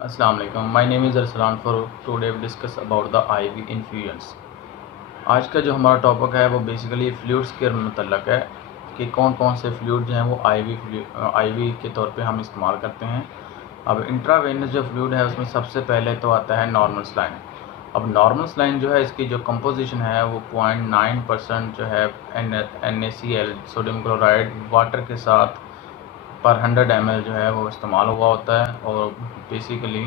अस्सलाम वालेकुम। My name is Arsalan for today we discuss about the IV infusions. आज का जो हमारा टॉपिक है वो बेसिकली फ्लूइड्स के मतलब है कि कौन कौन से फ्लूइड जो हैं वो आईवी के तौर पे हम इस्तेमाल करते हैं। अब इंट्रावेनस जो फ्लूइड है उसमें सबसे पहले तो आता है नॉर्मल सलाइन। अब नॉर्मल सलाइन जो है इसकी जो कंपोजिशन है वो 0.9% जो है NaCl सोडियम क्लोराइड वाटर के साथ पर 100 ml जो है वो इस्तेमाल हुआ होता है। और बेसिकली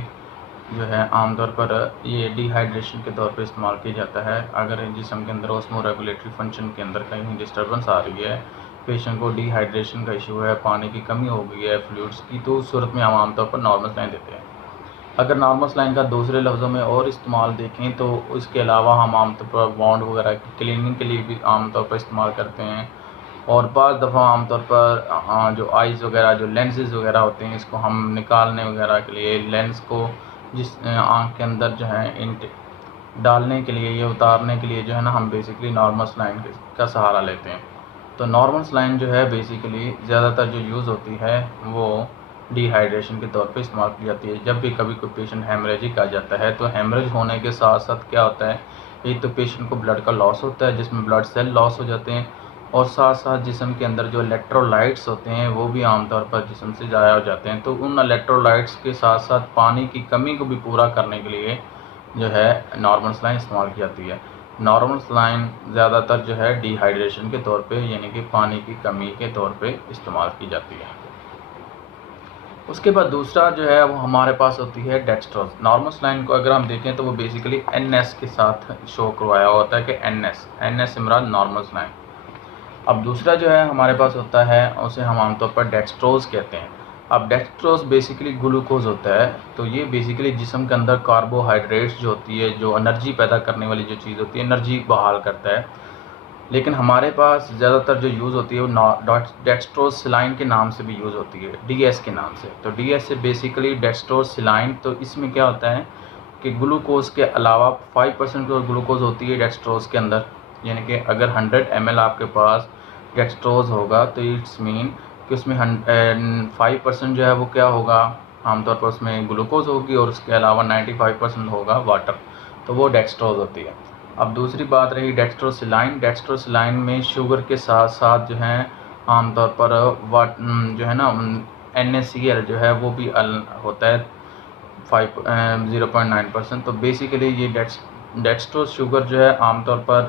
जो है आमतौर पर ये डिहाइड्रेशन के तौर पे इस्तेमाल किया जाता है। अगर जिस्म के अंदर ऑस्मो रेगुलेटरी फंक्शन के अंदर कहीं डिस्टर्बेंस आ रही है, पेशेंट को डिहाइड्रेशन का इशू है, पानी की कमी हो गई है फ्लूइड्स की, तो उस सूरत में हम आमतौर पर नॉर्मल सलाइन देते हैं। अगर नॉर्मल सलाइन का दूसरे लफ्ज़ों में और इस्तेमाल देखें तो इसके अलावा हम आमतौर पर वाउंड वगैरह की क्लीनिंग के लिए भी आमतौर पर इस्तेमाल करते हैं। और बाज़ दफ़ा आमतौर पर जो आइज़ वगैरह जो लेंसेज वगैरह होते हैं इसको हम निकालने वगैरह के लिए लेंस को जिस आँख के अंदर जो है इंट डालने के लिए या उतारने के लिए जो है ना हम बेसिकली नॉर्मल सलाइन का सहारा लेते हैं। तो नॉर्मल सलाइन जो है बेसिकली ज़्यादातर जो यूज़ होती है वो डिहाइड्रेशन के तौर पे इस्तेमाल की जाती है। जब भी कभी कोई पेशेंट हेमरेजिक आ जाता है तो हेमरेज होने के साथ साथ क्या होता है, एक तो पेशेंट को ब्लड का लॉस होता है जिसमें ब्लड सेल लॉस हो जाते हैं, और साथ साथ जिस्म के अंदर जो इलेक्ट्रोलाइट्स होते हैं वो भी आमतौर पर जिस्म से ज़ाया हो जाते हैं। तो उन इलेक्ट्रोलाइट्स के साथ साथ पानी की कमी को भी पूरा करने के लिए जो है नॉर्मल सलाइन इस्तेमाल की जाती है। नॉर्मल सलाइन ज़्यादातर जो है डिहाइड्रेशन के तौर पे यानी कि पानी की कमी के तौर पे इस्तेमाल की जाती है। उसके बाद दूसरा जो है वो हमारे पास होती है डेक्स्ट्रोज। नॉर्मल सलाइन को अगर हम देखें तो वो बेसिकली NS के साथ शो करवाया होता है कि NS इमरान नॉर्मल सलाइन। अब दूसरा जो है हमारे पास होता है उसे हम आमतौर पर डेक्स्ट्रोज कहते हैं। अब डेक्स्ट्रोज बेसिकली ग्लूकोज होता है। तो ये बेसिकली जिस्म के अंदर कार्बोहाइड्रेट्स जो होती है, जो एनर्जी पैदा करने वाली जो चीज़ होती है, एनर्जी बहाल करता है। लेकिन हमारे पास ज़्यादातर जो यूज़ होती है वो डेक्स्ट्रोज सिलाइन के नाम से भी यूज़ होती है, DS के नाम से। तो DS से बेसिकली डेक्स्ट्रोज सिलाइन। तो इसमें क्या होता है कि ग्लूकोज के अलावा 5% और ग्लूकोज होती है डेक्स्ट्रोज के अंदर। यानी कि अगर 100 ml आपके पास डेक्स्ट्रोज होगा तो इट्स मीन कि उसमें 5% जो है वो क्या होगा, आमतौर पर उसमें ग्लूकोज होगी और उसके अलावा 95% होगा वाटर। तो वो डेक्स्ट्रोज होती है। अब दूसरी बात रही डेक्स्ट्रोसिलाइन। डेक्स्ट्रोसिलाइन में शुगर के साथ साथ जो है आमतौर पर जो है ना NaCl जो है वो भी होता है 0.9%। तो बेसिकली ये डेक्स्ट्रोज शुगर जो है आमतौर पर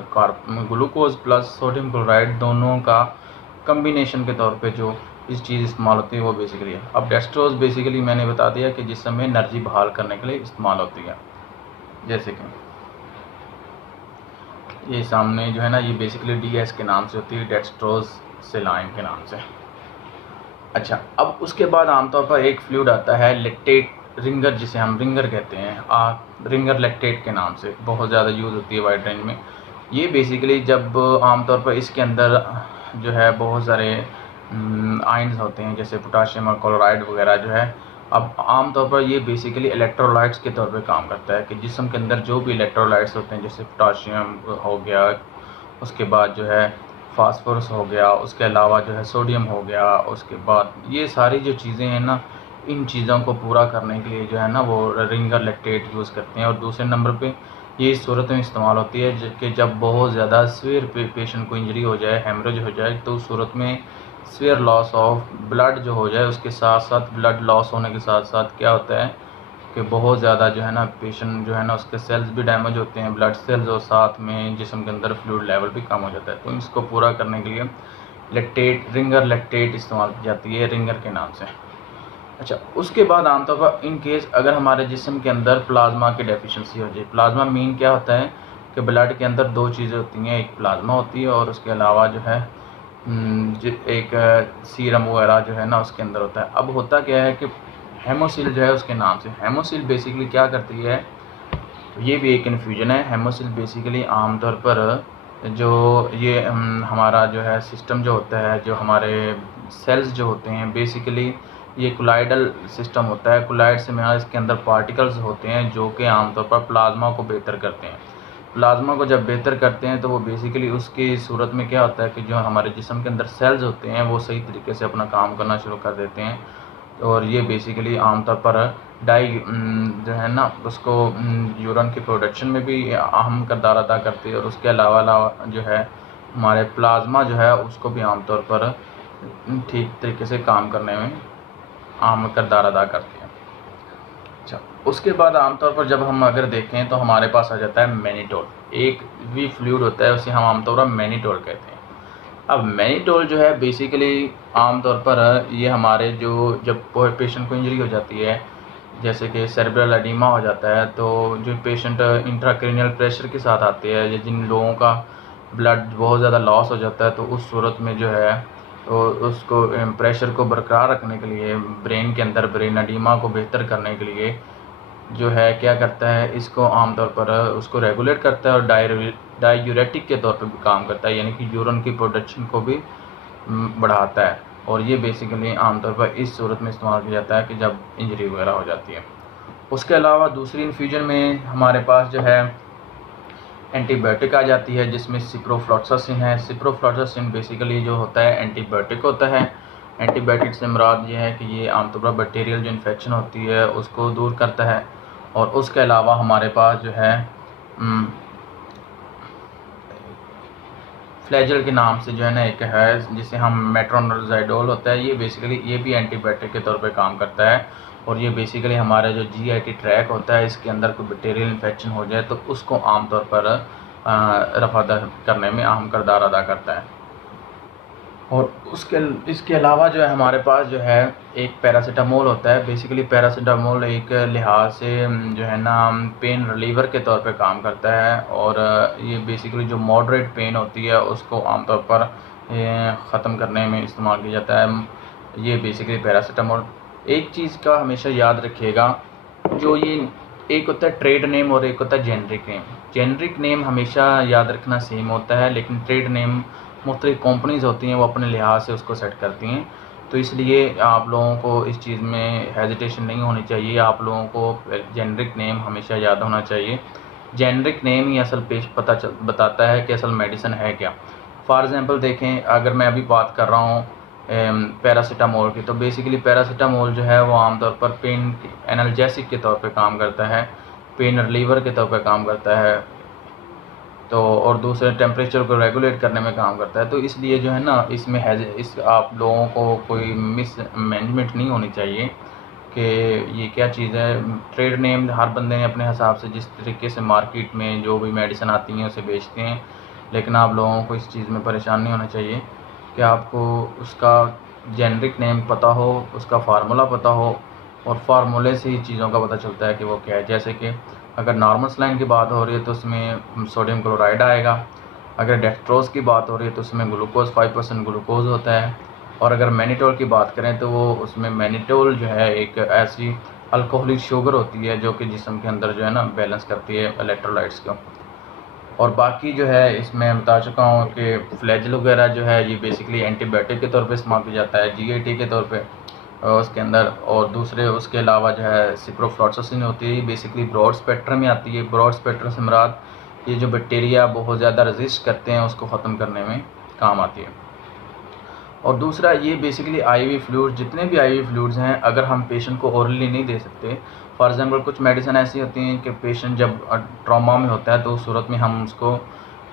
ग्लूकोज प्लस सोडियम क्लोराइड दोनों का कम्बिनेशन के तौर पे जो इस चीज़ इस्तेमाल होती है वो बेसिकली है। अब डेक्स्ट्रोज बेसिकली मैंने बता दिया कि जिस समय एनर्जी बहाल करने के लिए इस्तेमाल होती है। जैसे कि ये सामने जो है ना ये बेसिकली DS के नाम से होती है, डेक्स्ट्रोज सिलाइन के नाम से। अच्छा, अब उसके बाद आमतौर पर एक फ्लूइड आता है लेक्टेट रिंगर, जिसे हम रिंगर कहते हैं, रिंगर लेक्टेट के नाम से बहुत ज़्यादा यूज़ होती है वाइड रेंज में। ये बेसिकली जब आमतौर पर इसके अंदर जो है बहुत सारे आयन्स होते हैं जैसे पोटाशियम और क्लोराइड वगैरह जो है। अब आमतौर पर ये बेसिकली इलेक्ट्रोलाइट्स के तौर पे काम करता है कि जिस्म के अंदर जो भी इलेक्ट्रोलाइट्स होते हैं जैसे पोटाशियम हो गया, उसके बाद जो है फास्फोरस हो गया, उसके अलावा जो है सोडियम हो गया, उसके बाद ये सारी जो चीज़ें हैं ना, इन चीज़ों को पूरा करने के लिए जो है ना वो रिंगर लैक्टेट यूज़ करते हैं। और दूसरे नंबर पे ये इस सूरत में इस्तेमाल होती है कि जब बहुत ज़्यादा सीवियर पेशेंट को इंजरी हो जाए, हेमरेज हो जाए, तो उस सूरत में सीवियर लॉस ऑफ ब्लड जो हो जाए, उसके साथ साथ ब्लड लॉस होने के साथ साथ क्या होता है कि बहुत ज़्यादा जो है ना पेशेंट जो है ना उसके सेल्स भी डैमेज होते हैं, ब्लड सेल्स, और साथ में जिस्म के अंदर फ्लूइड लेवल भी कम हो जाता है। तो इसको पूरा करने के लिए रिंगर लैक्टेट इस्तेमाल की जाती है रिंगर के नाम से। अच्छा, उसके बाद आमतौर पर इन केस अगर हमारे जिस्म के अंदर प्लाज्मा की डेफिशिएंसी हो जाए, प्लाज्मा मीन क्या होता है कि ब्लड के अंदर दो चीज़ें होती हैं, एक प्लाज्मा होती है और उसके अलावा जो है एक सीरम वगैरह जो है ना उसके अंदर होता है। अब होता क्या है कि हेमोसिल जो है उसके नाम से, हेमोसिल बेसिकली क्या करती है, ये भी एक इन्फ्यूजन है। हेमोसिल बेसिकली आमतौर पर जो ये हमारा जो है सिस्टम जो होता है, जो हमारे सेल्स जो होते हैं बेसिकली ये कोलाइडल सिस्टम होता है। कोलाइड से मेरा इसके अंदर पार्टिकल्स होते हैं जो कि आमतौर पर प्लाज्मा को बेहतर करते हैं। प्लाज्मा को जब बेहतर करते हैं तो वो बेसिकली उसकी सूरत में क्या होता है कि जो हमारे जिस्म के अंदर सेल्स होते हैं वो सही तरीके से अपना काम करना शुरू कर देते हैं। और ये बेसिकली आमतौर पर डाई जो है ना उसको यूरिन की प्रोडक्शन में भी अहम किरदार अदा करती है, और उसके अलावा जो है हमारे प्लाज्मा जो है उसको भी आमतौर पर ठीक तरीके से काम करने में अहम किरदार अदा करती है। अच्छा, उसके बाद आमतौर पर जब हम अगर देखें तो हमारे पास आ जाता है मैनिटोल। एक भी फ्लूइड होता है उसे हम आमतौर पर मैनिटोल कहते हैं। अब मैनिटोल जो है बेसिकली आमतौर पर ये हमारे जब पेशेंट को इंजरी हो जाती है, जैसे कि सेरेब्रल एडिमा हो जाता है, तो जो पेशेंट इंट्राक्रैनियल प्रेशर के साथ आते हैं, या जिन लोगों का ब्लड बहुत ज़्यादा लॉस हो जाता है, तो उस सूरत में जो है तो उसको प्रेशर को बरकरार रखने के लिए ब्रेन के अंदर ब्रेन एडिमा को बेहतर करने के लिए जो है क्या करता है, इसको आमतौर पर उसको रेगुलेट करता है, और डायूरेटिक के तौर पर भी काम करता है, यानी कि यूरिन की प्रोडक्शन को भी बढ़ाता है। और ये बेसिकली आमतौर पर इस सूरत में इस्तेमाल किया जाता है कि जब इंजरी वगैरह हो जाती है। उसके अलावा दूसरी इन्फ्यूजन में हमारे पास जो है एंटीबायोटिक आ जाती है, जिसमें सिप्रोफ्लॉक्सासिन है। सिप्रोफ्लॉक्सासिन बेसिकली जो होता है एंटीबायोटिक होता है। एंटीबायोटिक से मुराद ये है कि ये आमतौर पर बैक्टीरियल जो इन्फेक्शन होती है उसको दूर करता है। और उसके अलावा हमारे पास जो है फ्लैजल के नाम से जो है ना एक है, जिसे हम मेट्रोनोजाइडोल होता है, ये बेसिकली ये भी एंटीबायोटिक के तौर पे काम करता है। और ये बेसिकली हमारा जो जीआईटी ट्रैक होता है, इसके अंदर कोई बैक्टीरियल इन्फेक्शन हो जाए तो उसको आमतौर पर रफा दफा करने में अहम किरदार अदा करता है। और इसके अलावा जो है हमारे पास जो है एक पैरासीटामोल होता है। बेसिकली पैरासीटामोल एक लिहाज से जो है ना पेन रिलीवर के तौर पे काम करता है, और ये बेसिकली जो मॉडरेट पेन होती है उसको आमतौर पर ख़त्म करने में इस्तेमाल किया जाता है। ये बेसिकली पैरासीटामोल। एक चीज़ का हमेशा याद रखिएगा, जो ये एक होता है ट्रेड नेम और एक होता है जेनरिक नेम। जेनरिक नेम हमेशा याद रखना सेम होता है, लेकिन ट्रेड नेम मुख्तलिफ कंपनीज़ होती हैं वो अपने लिहाज से उसको सेट करती हैं। तो इसलिए आप लोगों को इस चीज़ में हेजिटेशन नहीं होनी चाहिए। आप लोगों को जेनरिक नेम हमेशा याद होना चाहिए। जेनरिक नेम ही असल बताता है कि असल मेडिसिन है क्या। फॉर एग्ज़ाम्पल देखें, अगर मैं अभी बात कर रहा हूँ पैरासीटामोल की, तो बेसिकली पैरासीटामोल जो है वो आमतौर पर पेन एनाल्जेसिक के तौर पे काम करता है, पेन रिलीवर के तौर पे काम करता है, तो और दूसरे टेम्परेचर को रेगुलेट करने में काम करता है। तो इसलिए जो है ना इसमें इस आप लोगों को कोई मिस मैनेजमेंट नहीं होनी चाहिए कि ये क्या चीज़ है। ट्रेड नेम हर बंदे ने अपने हिसाब से जिस तरीके से मार्केट में जो भी मेडिसिन आती हैं उसे बेचते हैं, लेकिन आप लोगों को इस चीज़ में परेशान नहीं होना चाहिए कि आपको उसका जेनरिक नेम पता हो, उसका फार्मूला पता हो, और फार्मूले से ही चीज़ों का पता चलता है कि वो क्या है। जैसे कि अगर नॉर्मल सलाइन की बात हो रही है तो उसमें सोडियम क्लोराइड आएगा। अगर डेक्सट्रोज की बात हो रही है तो उसमें ग्लूकोज 5% ग्लूकोज होता है। और अगर मैनिटोल की बात करें तो वो उसमें मैनिटोल जो है एक ऐसी अल्कोहलिक शुगर होती है जो कि जिस्म के अंदर जो है ना बैलेंस करती है इलेक्ट्रोलाइट्स को। और बाकी जो है इसमें बता चुका हूँ कि फ्लैजल वगैरह जो है ये बेसिकली एंटीबायोटिक के तौर पे इस्तेमाल किया जाता है, जीआईटी के तौर पे उसके अंदर। और दूसरे उसके अलावा जो है सिप्रोफ्लॉक्सासिन होती है, ये बेसिकली ब्रॉड स्पेक्ट्रम में आती है। ब्रॉड स्पेक्ट्रम से मुराद ये जो बैक्टीरिया बहुत ज़्यादा रेजिस्ट करते हैं उसको ख़त्म करने में काम आती है। और दूसरा ये बेसिकली आईवी फ्लूइड, जितने भी आईवी फ्लूइड्स हैं अगर हम पेशेंट को ओरली नहीं दे सकते, फॉर एग्जांपल कुछ मेडिसिन ऐसी होती हैं कि पेशेंट जब ट्रॉमा में होता है तो उस सूरत में हम उसको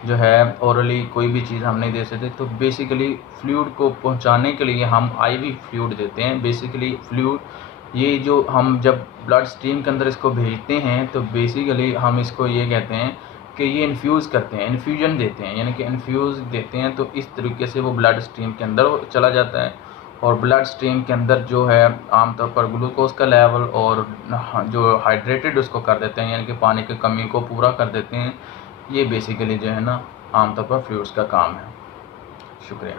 जो है ओरली कोई भी चीज़ हम नहीं दे सकते, तो बेसिकली फ्लूइड को पहुंचाने के लिए हम आईवी फ्लूइड देते हैं। बेसिकली फ्लूइड ये जो हम जब ब्लड स्ट्रीम के अंदर इसको भेजते हैं तो बेसिकली हम इसको ये कहते हैं कि ये इन्फ्यूज़ करते हैं, इन्फ्यूजन देते हैं, यानी कि इन्फ्यूज़ देते हैं। तो इस तरीके से वो ब्लड स्ट्रीम के अंदर चला जाता है, और ब्लड स्ट्रीम के अंदर जो है आमतौर पर ग्लूकोज का लेवल और जो हाइड्रेटेड उसको कर देते हैं, यानी कि पानी की कमी को पूरा कर देते हैं। ये बेसिकली जो है ना आमतौर पर फ्लूइड्स का काम है। शुक्रिया।